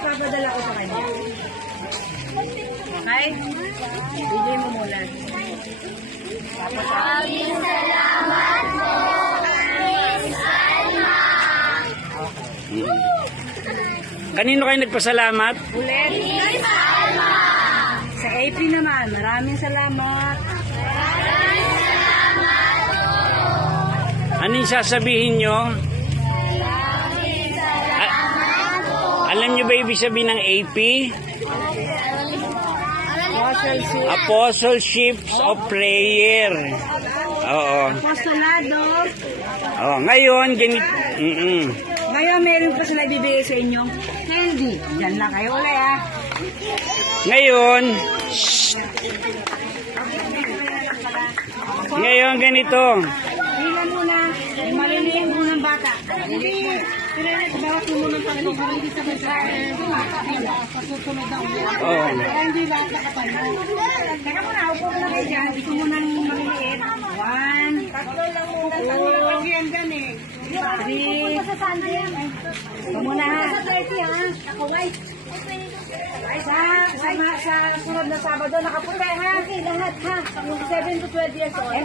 ipapadala ko sa kanya. Okay? Bigay mo muna. Maraming salamat po, Miss Alma. Kanino kayo nagpasalamat? Ulit. Miss Alma. Sa AP naman, maraming salamat. Maraming salamat po. Ano yung sasabihin nyo? Maraming salamat po. Alam nyo ba ibig sabihin ng AP? Apostleship. Apostleships of Prayer. Oo. Apostolado. Oo. Ngayon, ganito. Ngayon, meron pa sila bibigay sa inyong candy. Diyan lang kayo ulit, ha? Ngayon, shh. Ngayon, ganito. Tingnan muna. Yung maliliit mo ng bata. Maliliit. Bawat mo ng pagkakas. Para hindi sa pasusunod na ulit. Oo. Para hindi lahat nakapano. Teka muna, upo mo na kayo dyan. Ito muna ng maliliit. 1, 2, yan dyan eh. 3. Ito muna ha. Sa sunod na Sabado, nakapunta ha. Lahat ha. 7 to 12 years old.